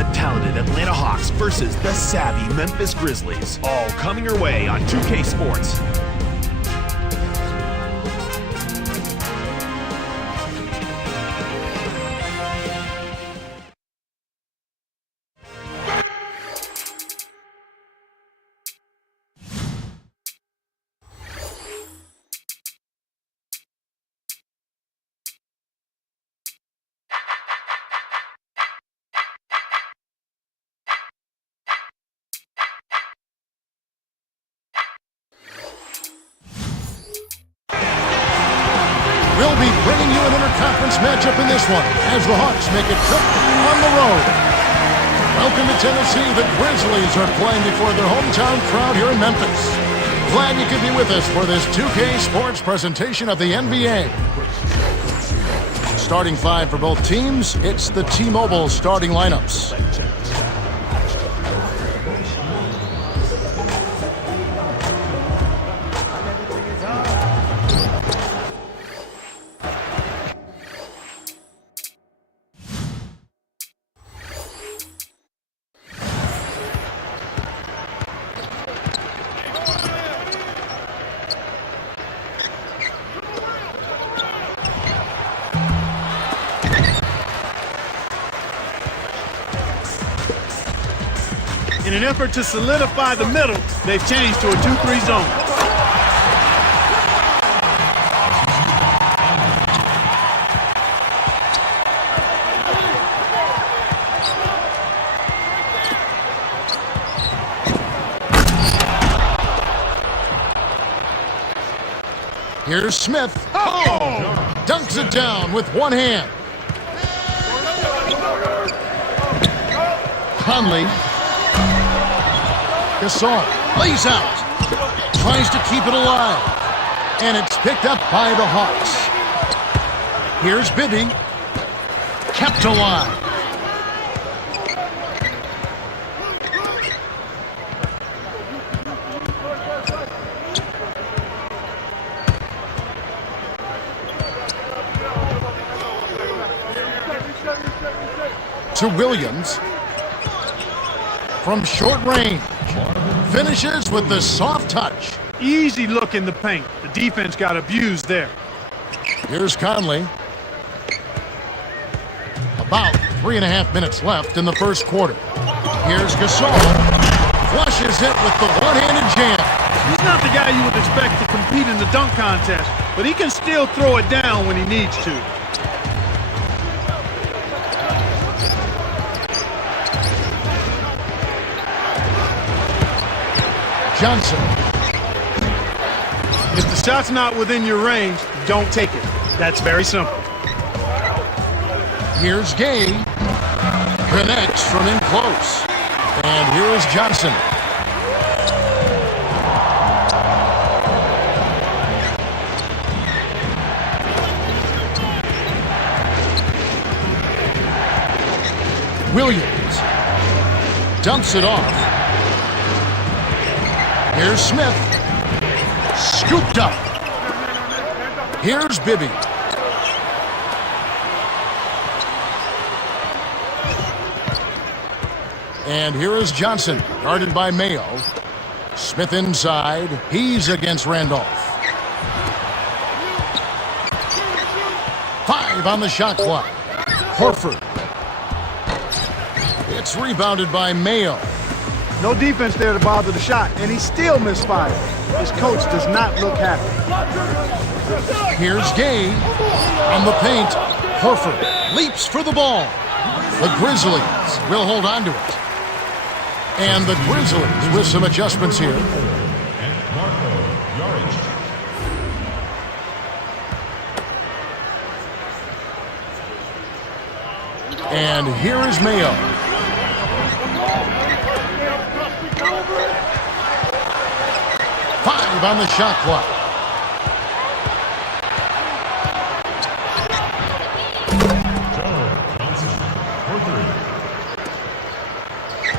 the talented Atlanta Hawks versus the savvy Memphis Grizzlies. All coming your way on 2K Sports. We'll be bringing you an interconference matchup in this one as the Hawks make a trip on the road. Welcome to Tennessee. The Grizzlies are playing before their hometown crowd here in Memphis. Glad you could be with us for this 2K Sports presentation of the NBA. Starting five for both teams, it's the T-Mobile starting lineups. In an effort to solidify the middle, they've changed to a 2-3 zone. Here's Smith. Oh! Dunks it down with one hand. Conley. Gasol lays out, tries to keep it alive, and it's picked up by the Hawks. Here's Bibby, kept alive. To Williams, from short range. Finishes with the soft touch. Easy look in the paint. The defense got abused there. Here's Conley. About 3.5 minutes left in the first quarter. Here's Gasol. Flushes it with the one-handed jam. He's not the guy you would expect to compete in the dunk contest, but he can still throw it down when he needs to. Johnson. If the shot's not within your range, don't take it. That's very simple. Here's Gay. Connects from in close. And here is Johnson. Williams dumps it off. Here's Smith. Scooped up. Here's Bibby. And here is Johnson, guarded by Mayo. Smith inside. He's against Randolph. 5 on the shot clock. Horford. It's rebounded by Mayo. No defense there to bother the shot, and he still misfired. His coach does not look happy. Here's Gay on the paint. Horford leaps for the ball. The Grizzlies will hold on to it. And the Grizzlies with some adjustments here. And here is Mayo. On the shot clock.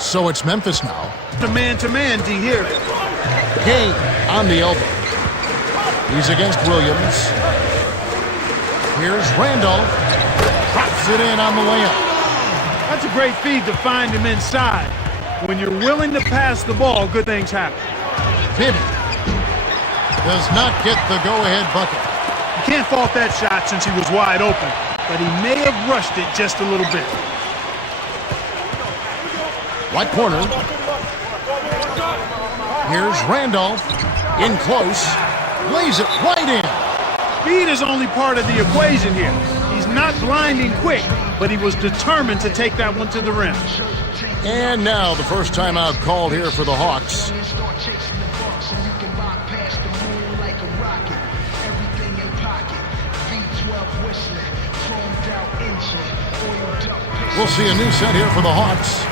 So it's Memphis now. The man-to-man D here. Gay on the elbow. He's against Williams. Here's Randolph. Drops it in on the layup. That's a great feed to find him inside. When you're willing to pass the ball, good things happen. Bibby does not get the go-ahead bucket. You can't fault that shot since he was wide open, but he may have rushed it just a little bit. Right corner. Here's Randolph. In close. Lays it right in. Speed is only part of the equation here. He's not blinding quick, but he was determined to take that one to the rim. And now the first timeout called here for the Hawks. We'll see a new set here for the Hawks.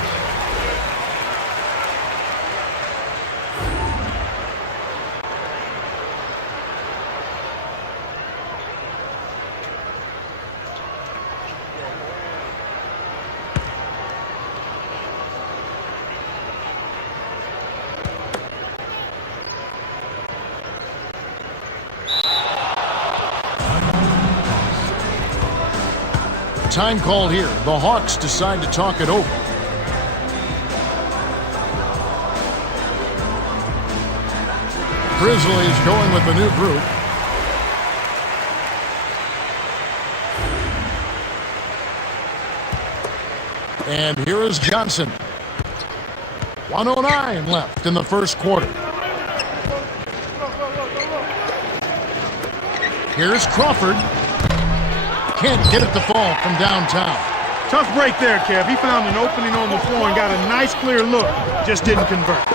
Time called here. The Hawks decide to talk it over. Grizzlies going with the new group. And here is Johnson. 1:09 left in the first quarter. Here's Crawford. Can't get it to fall from downtown. Tough break there, Kev. He found an opening on the floor and got a nice clear look. Just didn't convert.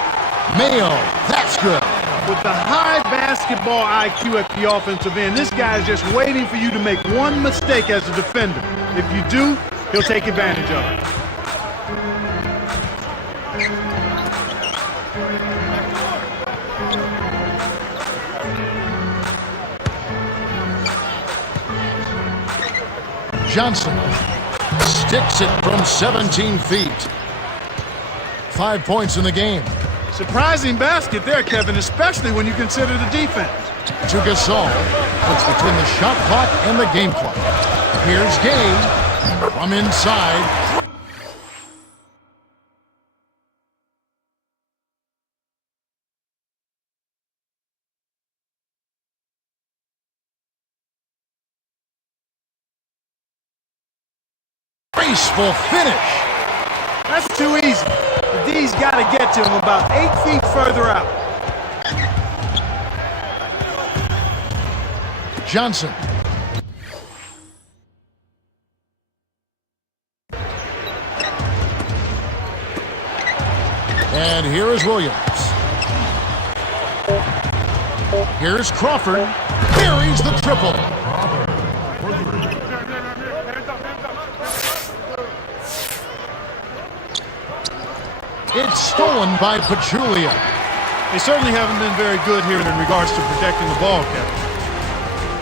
Mayo, that's good. With the high basketball IQ at the offensive end, this guy is just waiting for you to make one mistake as a defender. If you do, he'll take advantage of it. Johnson sticks it from 17 feet. 5 points in the game. Surprising basket there, Kevin, especially when you consider the defense. To Gasol, puts between the shot clock and the game clock. Here's Gay from inside. Graceful finish. That's too easy. The D's got to get to him about 8 feet further out. Johnson. And here is Williams. Here's Crawford. Buries the triple. It's stolen by Pachulia. They certainly haven't been very good here in regards to protecting the ball, Kevin.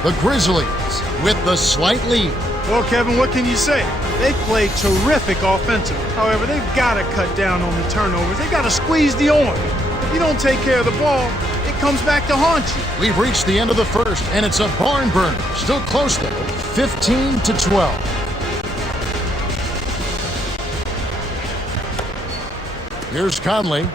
The Grizzlies with the slight lead. Well, Kevin, what can you say? They've played terrific offensively. However, they've got to cut down on the turnovers. They've got to squeeze the orange. If you don't take care of the ball, it comes back to haunt you. We've reached the end of the first, and it's a barn burner. Still close though, 15-12. Here's Conley.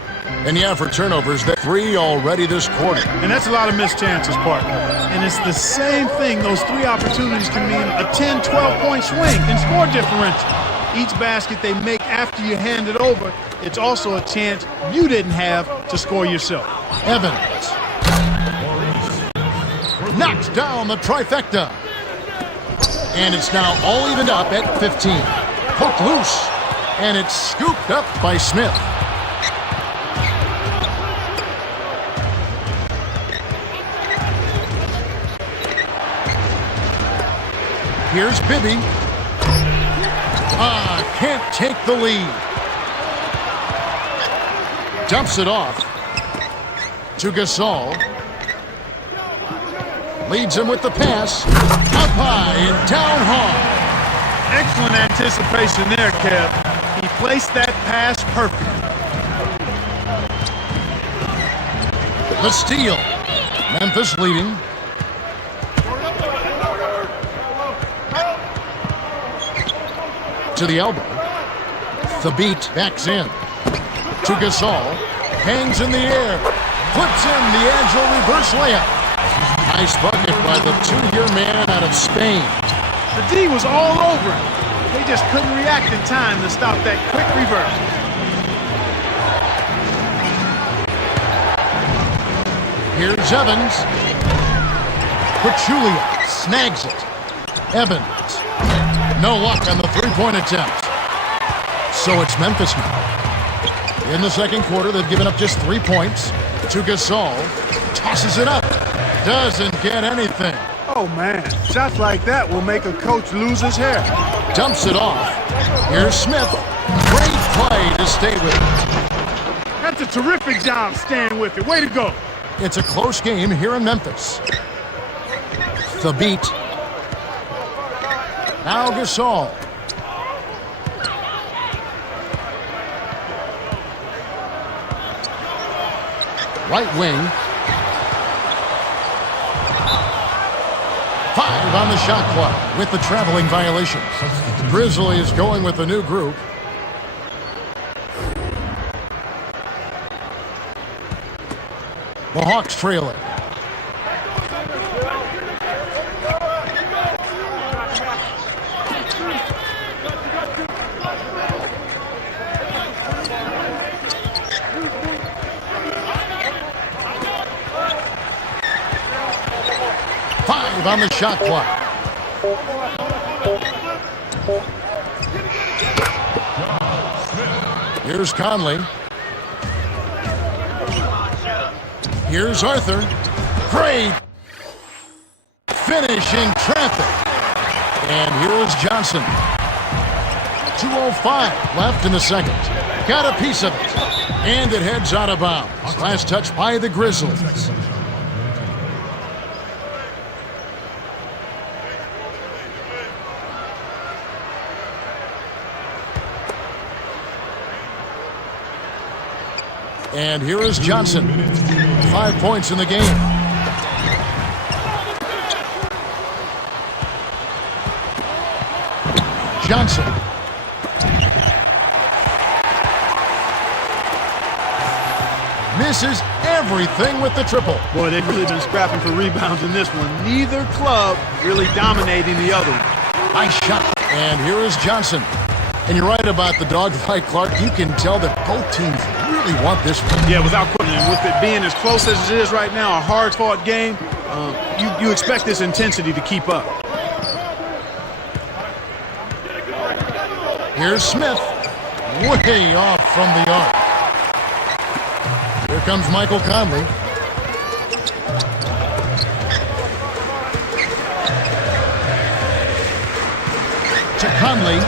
And yeah, for turnovers, they're 3 already this quarter. And that's a lot of missed chances, partner. And it's the same thing. Those 3 opportunities can mean a 10, 12-point swing in score differential. Each basket they make after you hand it over, it's also a chance you didn't have to score yourself. Evans knocks down the trifecta. And it's now all evened up at 15. Poked loose. And it's scooped up by Smith. Here's Bibby. Can't take the lead. Dumps it off to Gasol. Leads him with the pass. Up high and down hard. Excellent anticipation there, Kev. He placed that pass perfectly. The steal. Memphis leading. To the elbow. The beat backs in. To Gasol. Hangs in the air. Puts in the agile reverse layup. Nice bucket by the 2-year man out of Spain. The D was all over him. They just couldn't react in time to stop that quick reverse. Here's Evans. Pachulia snags it. Evans. No luck on the three-point attempt. So it's Memphis now. In the second quarter, they've given up just 3 points. To Gasol. Tosses it up. Doesn't get anything. Oh, man. Shots like that will make a coach lose his hair. Dumps it off. Here's Smith. Great play to stay with it. That's a terrific job staying with it. Way to go. It's a close game here in Memphis. The beat. Now Gasol. Right wing. 5 on the shot clock with the traveling violation. Grizzlies going with a new group. The Hawks trailing. On the shot clock. Here's Conley. Here's Arthur. Great finish in traffic. And here's Johnson. 2:05 left in the second. Got a piece of it. And it heads out of bounds. Last touch by the Grizzlies. And here is Johnson. 5 points in the game. Johnson. Misses everything with the triple. Boy, they've really been scrapping for rebounds in this one. Neither club really dominating the other one. Nice shot. And here is Johnson. And you're right about the dogfight, Clark. You can tell that both teams really want this one. Yeah, without question. With it being as close as it is right now, a hard-fought game, you expect this intensity to keep up. Here's Smith. Way off from the arc. Here comes Michael Conley. To Conley.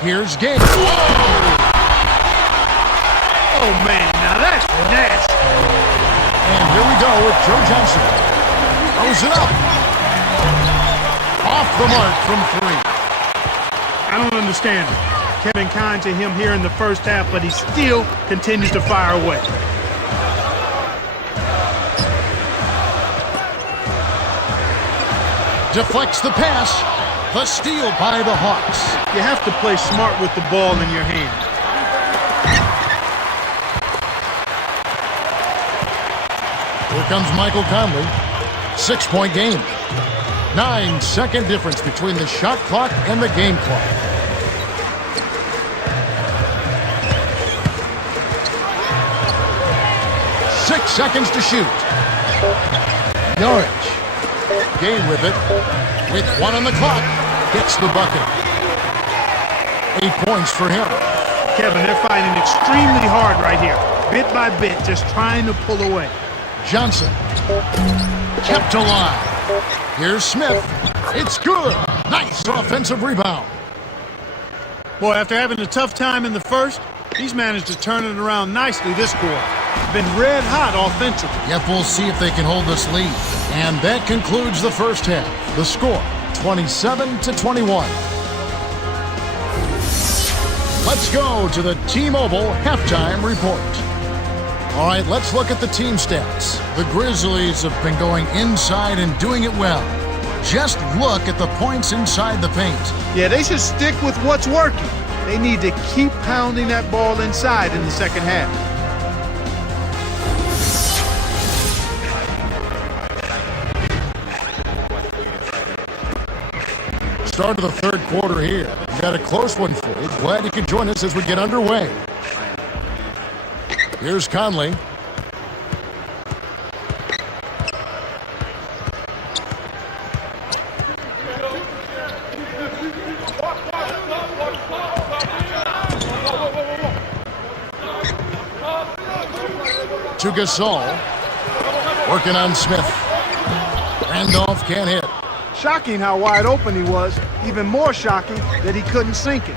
Here's Gabe. Oh, man, now that's nasty. And here we go with Joe Johnson. Throws it up. Off the mark from 3. I don't understand it. Kevin kind to him here in the first half, but he still continues to fire away. Deflects the pass. The steal by the Hawks. You have to play smart with the ball in your hand. Here comes Michael Conley. 6-point game. 9-second difference between the shot clock and the game clock. Six seconds to shoot. Norwich. Game with it. With 1 on the clock. Gets the bucket. 8 points for him. Kevin, they're fighting extremely hard right here. Bit by bit, just trying to pull away. Johnson. Kept alive. Here's Smith. It's good. Nice offensive rebound. Boy, after having a tough time in the first, he's managed to turn it around nicely this quarter. Been red hot offensively. Yep, we'll see if they can hold this lead. And that concludes the first half. The score, 27-21. Let's go to the T-Mobile halftime report. All right, let's look at the team stats. The Grizzlies have been going inside and doing it well. just look at the points inside the paint. Yeah, they should stick with what's working. They need to keep pounding that ball inside in the second half. Start of the third quarter here. We've got a close one for you. Glad you could join us as we get underway. Here's Conley. To Gasol. Working on Smith. Randolph can't hit. Shocking how wide open he was. Even more shocking that he couldn't sink it.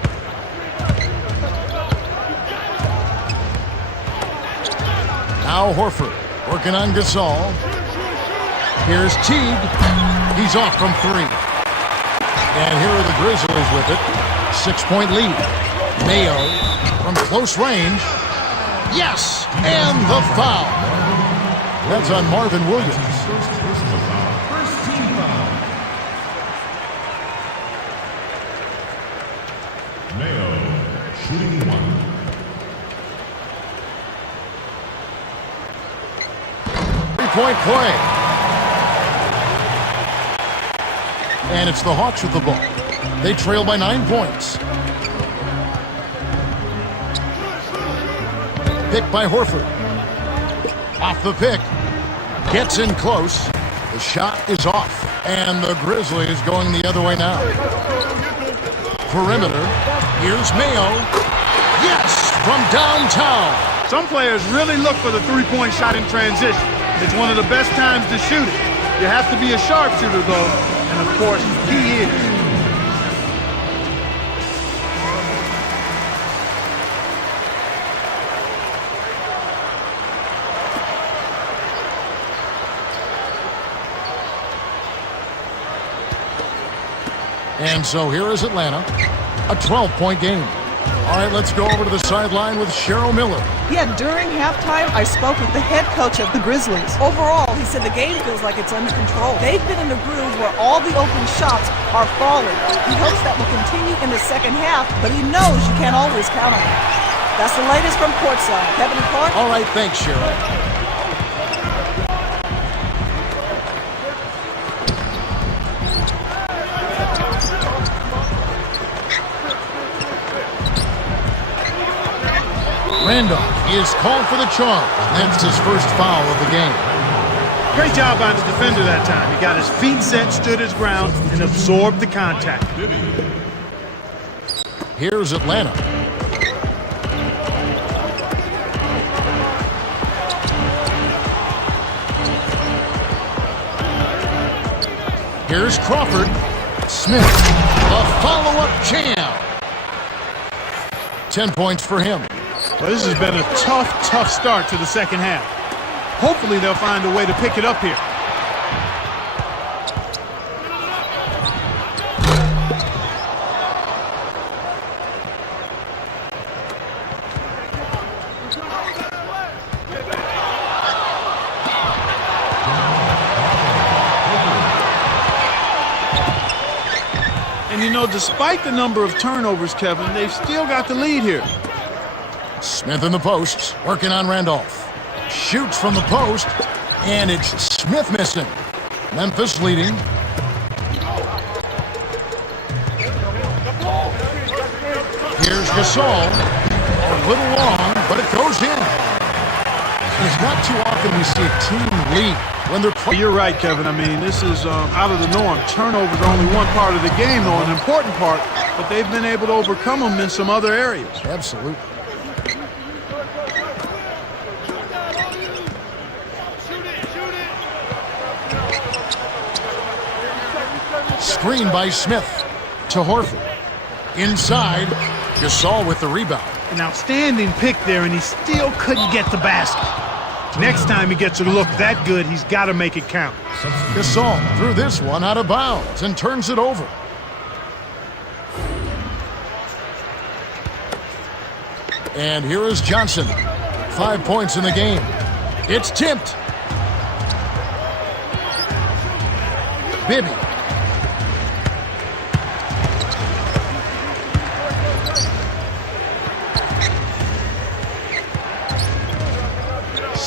Now Horford working on Gasol. Here's Teague. He's off from three. And here are the Grizzlies with it. 6-point lead. Mayo from close range. Yes! And the foul. That's on Marvin Williams. Shooting one. Three-point play. And it's the Hawks with the ball. They trail by 9 points. Pick by Horford. Off the pick. Gets in close. The shot is off. And the Grizzlies going the other way now. Perimeter. Here's Mayo. Yes! From downtown. Some players really look for the three-point shot in transition. It's one of the best times to shoot it. You have to be a sharpshooter, though. And, of course, he is. And so here is Atlanta, a 12-point game. All right, let's go over to the sideline with Cheryl Miller. Yeah, during halftime, I spoke with the head coach of the Grizzlies. Overall, he said the game feels like it's under control. They've been in a groove where all the open shots are falling. He hopes that will continue in the second half, but he knows you can't always count on it. That's the latest from courtside. Kevin and Clark. All right, thanks, Cheryl. Randolph is called for the charge. That's his first foul of the game. Great job by the defender that time. He got his feet set, stood his ground, and absorbed the contact. Here's Atlanta. Here's Crawford. Smith, a follow-up jam. 10 points for him. Well, this has been a tough start to the second half. Hopefully they'll find a way to pick it up here. And you know, despite the number of turnovers, Kevin, they've still got the lead here. Smith in the post, working on Randolph. Shoots from the post, and it's Smith missing. Memphis leading. Here's Gasol. A little long, but it goes in. It's not too often we see a team lead when they're playing. You're right, Kevin. I mean, this is out of the norm. Turnovers are only one part of the game, though, an important part, but they've been able to overcome them in some other areas. Absolutely. Screen by Smith to Horford. Inside, Gasol with the rebound. An outstanding pick there, and he still couldn't get the basket. Next time he gets a look that good, he's got to make it count. Gasol threw this one out of bounds and turns it over. And here is Johnson. 5 points in the game. It's tipped. Bibby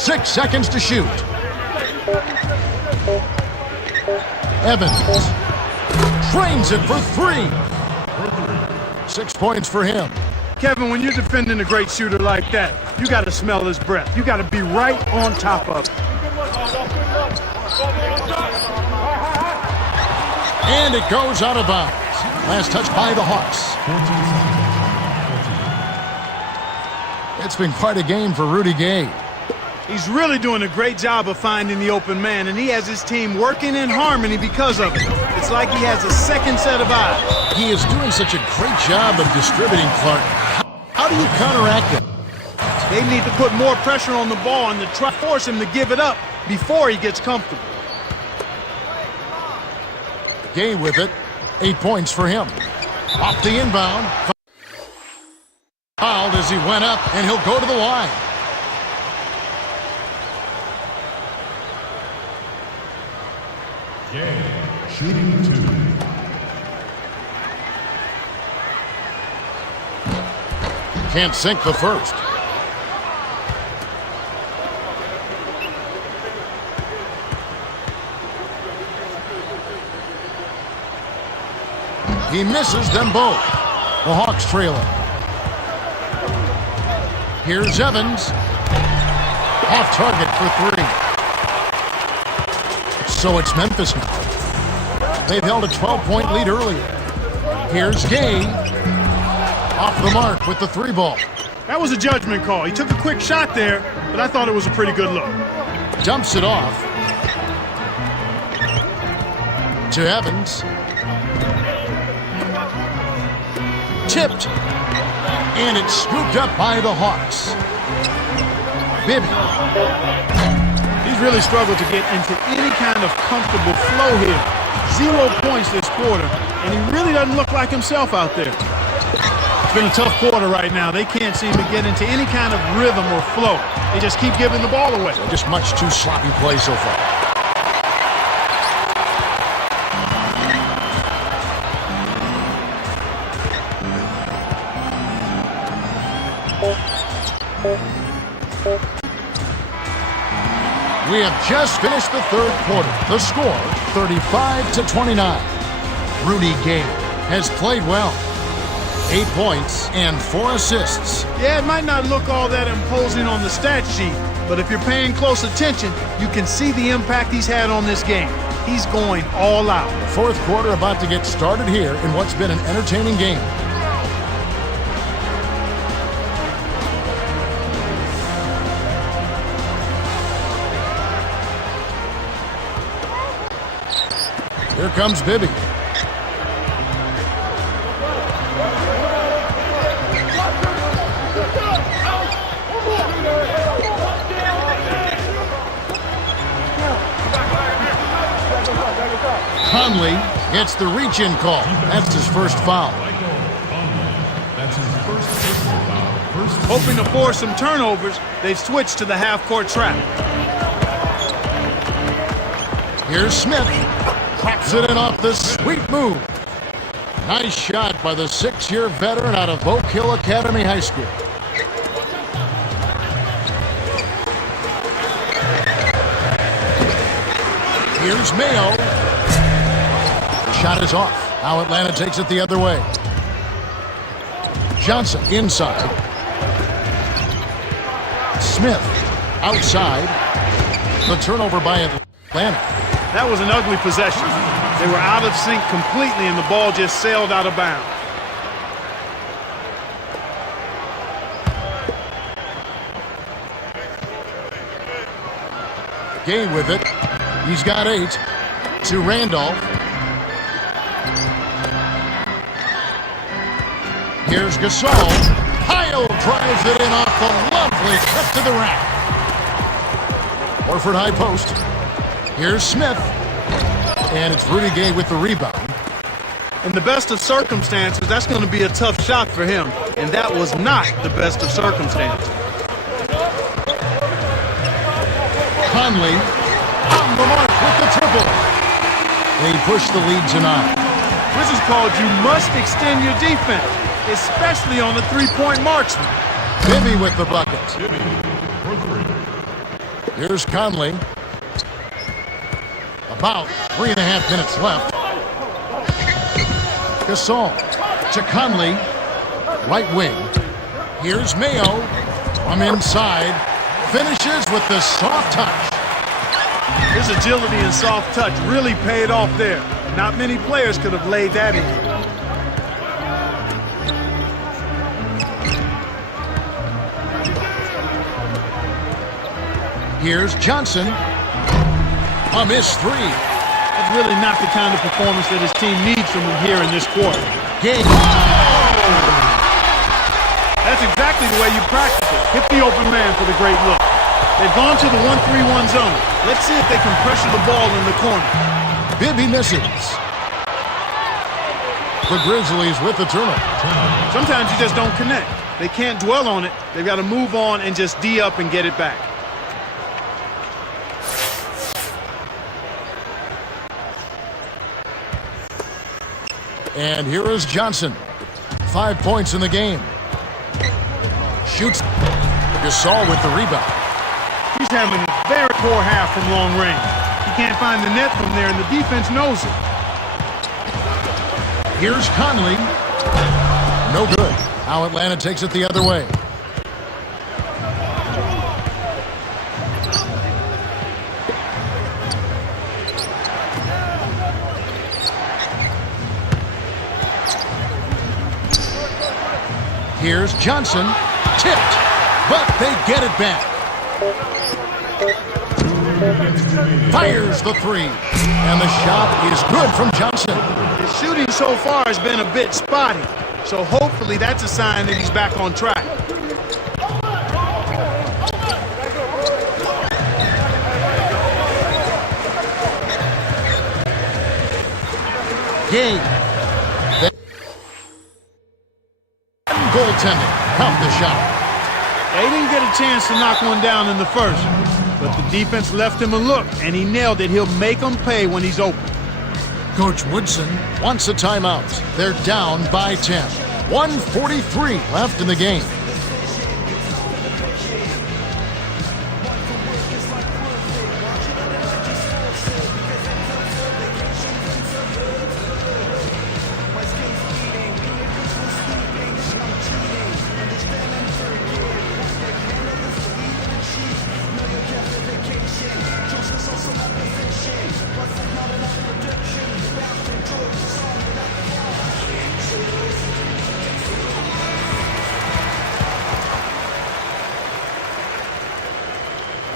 6 seconds to shoot. Evans drains it for 3. 6 points for him. Kevin, when you're defending a great shooter like that, you got to smell his breath. You got to be right on top of it. And it goes out of bounds. Last touch by the Hawks. It's been quite a game for LonerKeyy. He's really doing a great job of finding the open man, and he has his team working in harmony because of it. It's like he has a second set of eyes. He is doing such a great job of distributing, Clark. How do you counteract him? They need to put more pressure on the ball and to try to force him to give it up before he gets comfortable. Gay with it. 8 points for him. Off the inbound. Fouled as he went up, and he'll go to the line. Gay, shooting 2. Can't sink the first. He misses them both. The Hawks trailing. Here's Evans. Off target for 3. So it's Memphis now. They've held a 12-point lead earlier. Here's Gay. Off the mark with the 3 ball. That was a judgment call. He took a quick shot there, but I thought it was a pretty good look. Dumps it off. To Evans. Tipped. And it's scooped up by the Hawks. Bibby. He's really struggled to get into any kind of comfortable flow here. 0 points this quarter, and he really doesn't look like himself out there. It's been a tough quarter right now. They can't seem to get into any kind of rhythm or flow. They just keep giving the ball away. Just much too sloppy play so far. We have just finished the 3rd quarter. The score, 35-29. LonerKeyy has played well. 8 points and 4 assists. Yeah, it might not look all that imposing on the stat sheet, but if you're paying close attention, you can see the impact he's had on this game. He's going all out. The 4th quarter about to get started here in what's been an entertaining game. Here comes Bibby. Conley gets the reach-in call. That's his first foul. That's his first personal foul. Hoping to force some turnovers, they've switched to the half-court trap. Here's Smith. Drops it in off the sweet move. Nice shot by the 6-year veteran out of Oak Hill Academy High School. Here's Mayo. Shot is off. Now Atlanta takes it the other way. Johnson inside. Smith outside. The turnover by Atlanta. That was an ugly possession. They were out of sync completely, and the ball just sailed out of bounds. Gay with it. He's got 8. To Randolph. Here's Gasol. Kyle drives it in off the lovely cut to the rack. Horford high post. Here's Smith. And it's LonerKeyy with the rebound. In the best of circumstances, that's going to be a tough shot for him. And that was not the best of circumstances. Conley on the mark with the triple. They push the lead tonight. This is called you must extend your defense, especially on the three-point marksman. Bibby with the bucket. Here's Conley. About 3.5 minutes left. Gasol to Conley. Right wing. Here's Mayo from inside. Finishes with the soft touch. His agility and soft touch really paid off there. Not many players could have laid that in. Here's Johnson. A missed three. That's really not the kind of performance that his team needs from him here in this quarter. Game. That's exactly the way you practice it. Hit the open man for the great look. They've gone to the 1-3-1 zone. Let's see if they can pressure the ball in the corner. Bibby misses. The Grizzlies with the turnover. Sometimes you just don't connect. They can't dwell on it. They've got to move on and just D up and get it back. And here is Johnson. 5 points in the game. Shoots. Gasol with the rebound. He's having a very poor half from long range. He can't find the net from there, and the defense knows it. Here's Conley. No good. Now Atlanta takes it the other way. Here's Johnson. Tipped, but they get it back. Fires the three, and the shot is good from Johnson. His shooting so far has been a bit spotty, so hopefully that's a sign that he's back on track. Game. Goaltending. Count the shot. They didn't get a chance to knock one down in the first, but the defense left him a look, and he nailed it. He'll make them pay when he's open. Coach Woodson wants a timeout. They're down by 10. 1:43 left in the game.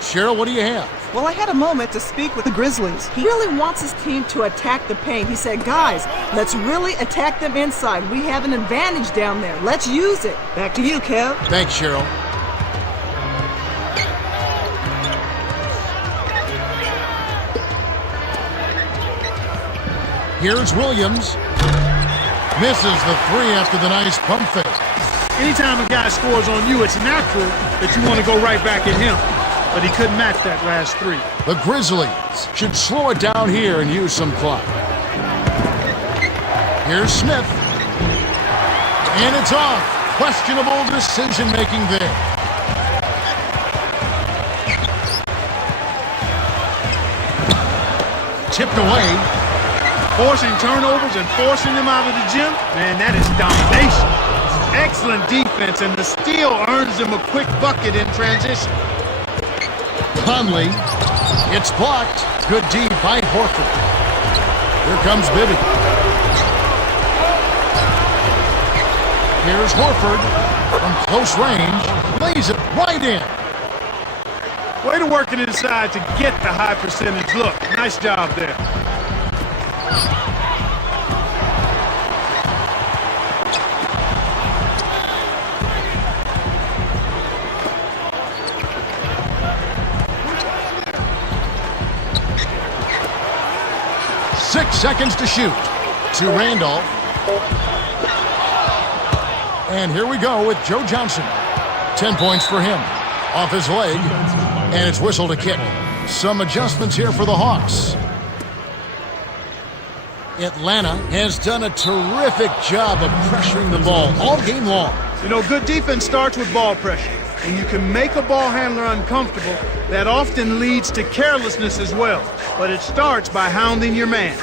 Cheryl, what do you have? Well, I had a moment to speak with the Grizzlies. He really wants his team to attack the paint. He said, guys, let's really attack them inside. We have an advantage down there. Let's use it. Back to you, Kev. Thanks, Cheryl. Here's Williams. Misses the three after the nice pump fake. Anytime a guy scores on you, it's natural that you want to go right back at him. But he couldn't match that last three. The Grizzlies should slow it down here and use some clock. Here's Smith. And it's off. Questionable decision-making there. Tipped away. Forcing turnovers and forcing them out of the gym, man, that is domination. Excellent defense, and the steal earns them a quick bucket in transition. Conley. It's blocked. Good D by Horford. Here comes Bibby. Here's Horford from close range. Lays it right in. Way to work it inside to get the high percentage look. Nice job there. Seconds to shoot. To Randolph. And here we go with Joe Johnson. 10 points for him. Off his leg. And it's whistled a kick. Some adjustments here for the Hawks. Atlanta has done a terrific job of pressuring the ball all game long. You know, good defense starts with ball pressure. and you can make a ball handler uncomfortable, that often leads to carelessness as well. But it starts by hounding your man.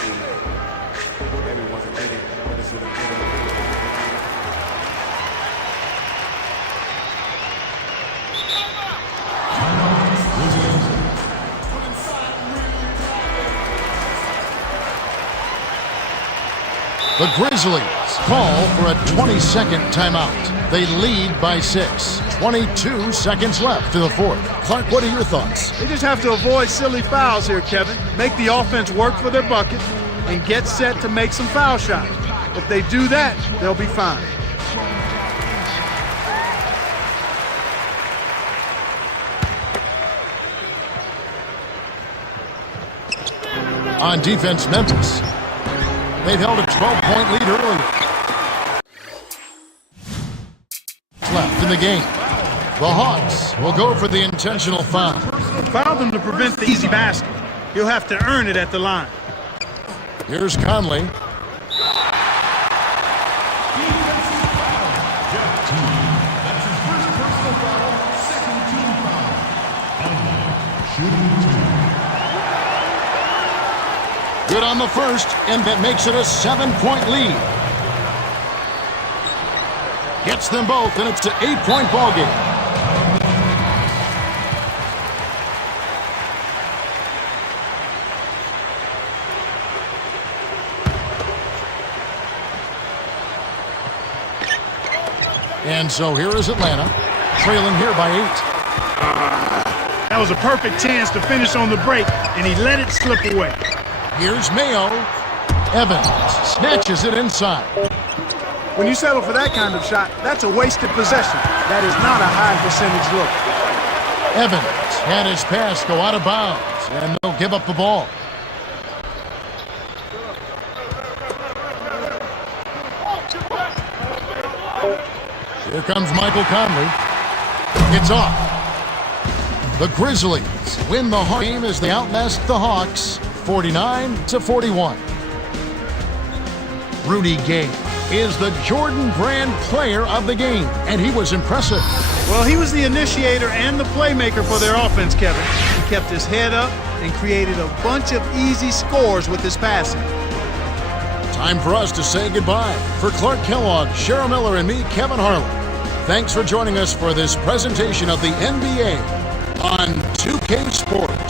The Grizzlies call for a 20-second timeout. They lead by 6. 22 seconds left to the fourth. Clark, what are your thoughts? They just have to avoid silly fouls here, Kevin. Make the offense work for their bucket and get set to make some foul shots. If they do that, they'll be fine. On defense, Memphis. They've held a 12-point lead earlier. Left in the game. The Hawks will go for the intentional foul. Foul them to prevent the easy basket. He'll have to earn it at the line. Here's Conley. That's his first personal foul, second team foul. Shooting 2. Good on the first, and that makes it a 7-point lead. Gets them both, and it's an 8-point ball game. And so here is Atlanta, trailing here by 8. That was a perfect chance to finish on the break, and he let it slip away. Here's Mayo. Evans snatches it inside. When you settle for that kind of shot, that's a wasted possession. That is not a high percentage look. Evans and his pass go out of bounds, and they'll give up the ball. Here comes Michael Conley. It's off. The Grizzlies win the hard game as they outlast the Hawks 49-41. Rudy Gay is the Jordan Brand player of the game, and he was impressive. Well, he was the initiator and the playmaker for their offense, Kevin. He kept his head up and created a bunch of easy scores with his passing. Time for us to say goodbye. For Clark Kellogg, Cheryl Miller, and me, Kevin Harlan, thanks for joining us for this presentation of the NBA on 2K Sports.